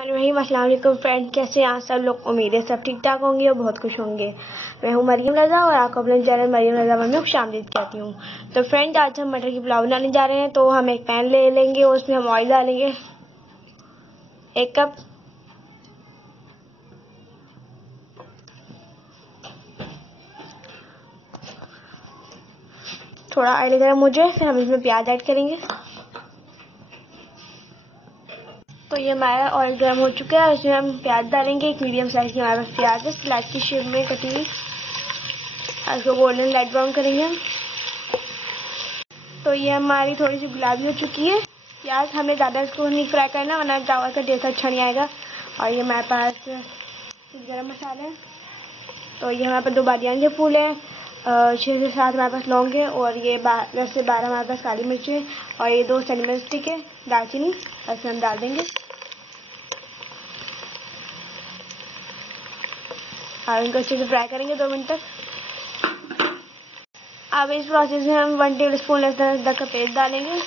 वही अस्सलाम वालेकुम फ्रेंड, कैसे हैं आप सब लोग। उम्मीद है सब ठीक ठाक होंगे और बहुत खुश होंगे। मैं हूं मरियम रजा और आपको अपने चैनल मरियम रजा में खुशामदीद कहती हूं। तो फ्रेंड, आज हम मटर की पुलाव बनाने जा रहे हैं। तो हम एक पैन ले लेंगे और उसमें हम ऑयल डालेंगे 1 कप। थोड़ा ऑयल गर्म हो जाए फिर हम इसमें प्याज ऐड करेंगे। तो ये हमारा ऑयल गर्म हो चुका है, इसमें हम प्याज डालेंगे। एक मीडियम साइज की हमारे पास प्याज है, स्लाइस की शेप में कटी हुई। इसको गोल्डन लाइट ब्राउन करेंगे हम। तो ये हमारी थोड़ी सी गुलाबी हो चुकी है प्याज। हमें ज़्यादा इसको नहीं फ्राई करना वरना चावल का टेस्ट अच्छा नहीं आएगा। और ये हमारे पास गरम मसाला है। तो ये हमारे पास 2 बादियान के फूल हैं, 6 से 7 हमारे पास लौंग है और ये 10 से 12 हमारे पास काली मिर्च है। और ये 2 सिनेमन स्टिक है, दालचीनी, और इसे हम डाल देंगे और इनको अच्छे से फ्राई करेंगे 2 मिनट तक। अब इस प्रोसेस में हम 1 टेबल स्पून लहसुन अदरक का पेस्ट डालेंगे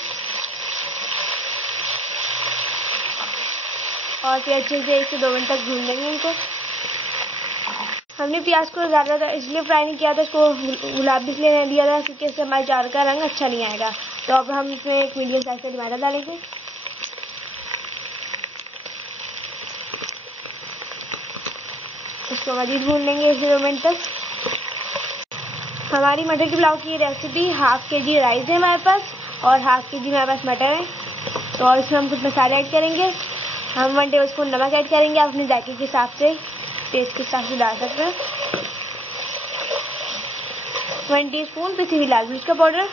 और फिर अच्छे से 1 से 2 मिनट तक भून लेंगे इनको। हमने प्याज को ज़्यादा इसलिए फ्राई नहीं किया था, इसको गुलाबी इसलिए नहीं दिया था क्योंकि इससे हमारे चावल का रंग अच्छा नहीं आएगा। तो अब हम इसमें एक मीडियम साइज का टमाटर डालेंगे। इसको मज़ीद भून लेंगे 1 से 2 मिनट तक। हमारी मटर की पुलाव की रेसिपी ½ kg राइस है हमारे पास और ½ kg हमारे पास मटर है। तो और इसमें हम कुछ मसाले ऐड करेंगे। हम 1 टेबल स्पून नमक ऐड करेंगे, आप अपने जायके के हिसाब से, टेस्ट के हिसाब से डाल सकते हैं। 1 टीस्पून पिसी हुई लाल मिर्च का पाउडर,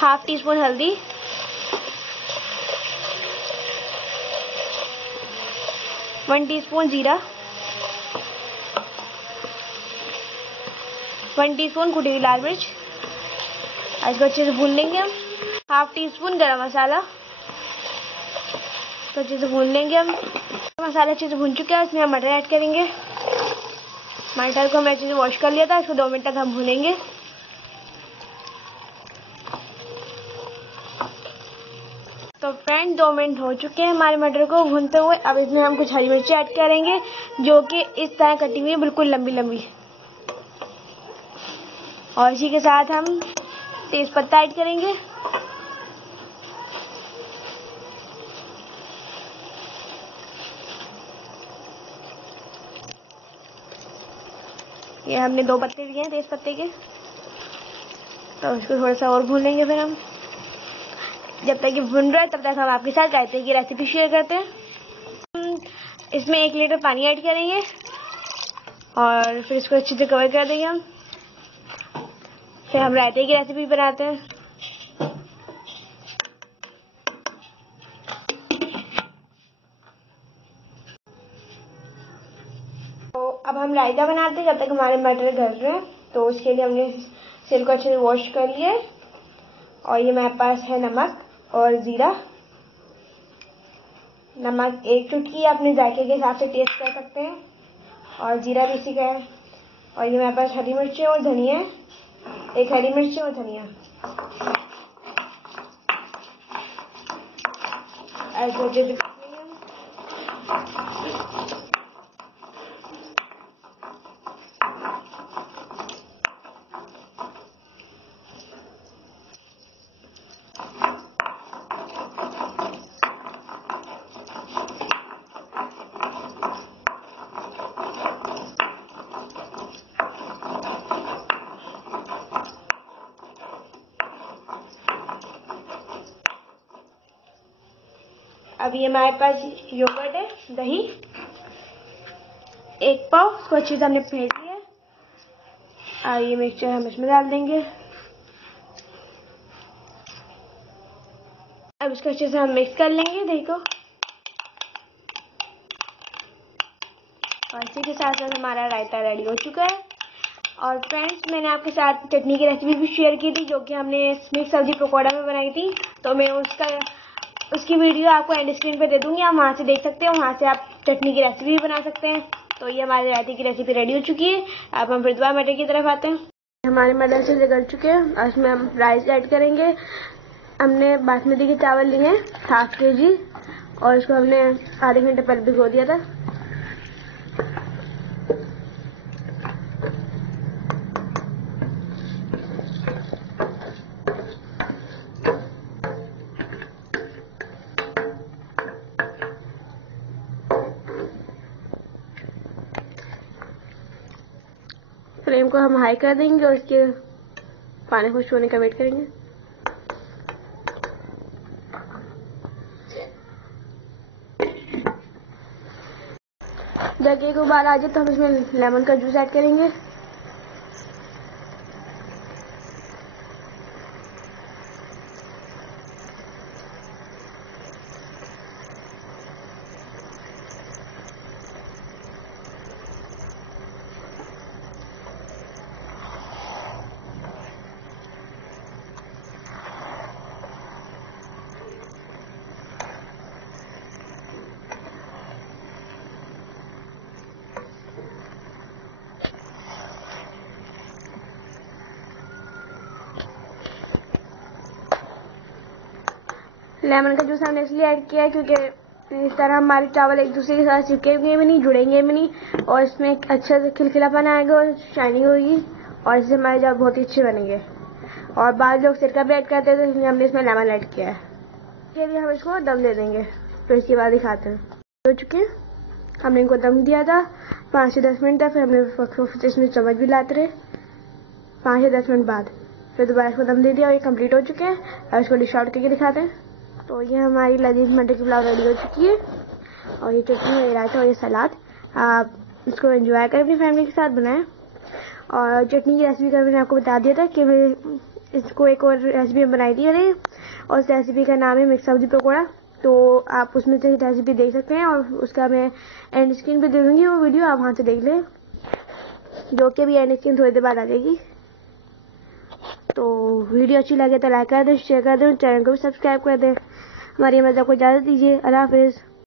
½ टीस्पून हल्दी, 1 टीस्पून जीरा, 1 टीस्पून कुटी हुई लाल मिर्च। इसको अच्छे से भून लेंगे हम। ½ टीस्पून गरम मसाला, तो अच्छे से भून लेंगे हम। मसाला अच्छे से भून चुका है, इसमें हम मटर ऐड करेंगे। मटर को हमने अच्छे से वॉश कर लिया था, इसको 2 मिनट तक हम भूनेंगे। तो फ्रेंड, 2 मिनट हो चुके हैं हमारे मटर को भूनते हुए। अब इसमें हम कुछ हरी मिर्ची ऐड करेंगे जो कि इस तरह कटी हुई है, बिल्कुल लंबी लंबी। और इसी के साथ हम तेज पत्ता ऐड करेंगे। ये हमने 2 पत्ते लिए हैं तेज पत्ते के। तो उसको थोड़ा सा और भून लेंगे फिर हम। जब तक ये भुन रहा है तब तक हम आपके साथ रायते की रेसिपी शेयर करते हैं। इसमें 1 लीटर पानी ऐड करेंगे और फिर इसको अच्छे से कवर कर देंगे हम। फिर हम रायते की रेसिपी बनाते हैं। तो अब हम रायता बनाते हैं जब तक हमारे मटर गल रहे हैं। तो उसके लिए हमने सिर को अच्छे से वॉश कर लिया है। और ये मेरे पास है नमक और जीरा। नमक 1 चुटकी, अपने जायके के हिसाब से टेस्ट कर सकते हैं, और जीरा भी इसी का है। और ये मेरे पास हरी मिर्ची और धनिया है, 1 हरी मिर्ची और धनिया। ऐसे अब ये हमारे पास योगर्ट है, दही 1 पाव, इसको अच्छे से हमने फेंट लिया। ये मिक्सचर हम इसमें डाल देंगे। अब इसको अच्छे से हम मिक्स कर लेंगे दही को। और इसी के साथ साथ हमारा रायता रेडी हो चुका है। और फ्रेंड्स, मैंने आपके साथ चटनी की रेसिपी भी शेयर की थी जो कि हमने मिक्स सब्जी पकौड़ा में बनाई थी। तो मैं उसकी वीडियो आपको एंड स्क्रीन पे दे दूंगी, आप वहाँ से देख सकते हो। वहाँ से आप चटनी की रेसिपी भी बना सकते हैं। तो ये हमारे रायते की रेसिपी रेडी हो चुकी है। अब हम फिर दोबारा मटर की तरफ आते हैं। हमारे मटर से गल चुके हैं और इसमें हम राइस ऐड करेंगे। हमने बासमती के चावल लिए हैं 1/2 kg और इसको हमने आधे घंटे पहले भिगो दिया था। फ्लेम को हम हाई कर देंगे और इसके पानी खुश होने का वेट करेंगे। जब एक उबाल आ जाए तो हम इसमें लेमन का जूस ऐड करेंगे। लेमन का जूस हमने इसलिए ऐड किया है क्योंकि इस तरह हमारे चावल एक दूसरे के साथ चिपकेंगे भी नहीं, जुड़ेंगे भी नहीं और इसमें एक अच्छा से खिलखिलापन आएगा और शाइनिंग होगी और इससे हमारे चावल बहुत ही अच्छे बनेंगे। और बाद लोग सिरका भी ऐड करते हैं तो इसलिए हमने इसमें लेमन ऐड किया है। इसके लिए हम इसको दम दे देंगे, तो इसके बाद दिखाते हैं। हो चुके हैं, हमने इनको दम दिया था 5 से 10 मिनट तक, फिर हमने इसमें चम्मच भी लाते रहे 5 से 10 मिनट बाद, फिर दोबारा इसको दम दे दिया और ये कम्प्लीट हो चुके हैं। और इसको डिश आउट करके दिखाते हैं। तो ये हमारी लजीज मटर की पुलाव रेडी हो चुकी है और ये चटनी है, रायता और ये सलाद। आप इसको एंजॉय करें, अपनी फैमिली के साथ बनाएं। और चटनी की रेसिपी का मैंने आपको बता दिया था कि मैं इसको एक और रेसिपी बनाई थी अरे, और उस रेसिपी का नाम है मिक्स सब्जी पकौड़ा। तो आप उसमें से रेसिपी देख सकते हैं और उसका मैं एंड स्क्रीन पे दे दूँगी, वो वीडियो आप वहाँ से देख लें, जो कि अभी एंड स्क्रीन थोड़ी देर बाद आ जाएगी। तो वीडियो अच्छी लगे तो लाइक कर दें, शेयर कर दें, चैनल को भी सब्सक्राइब कर दें। हमारी मदद को इजाज़त दीजिए। अल्लाह हाफिज़।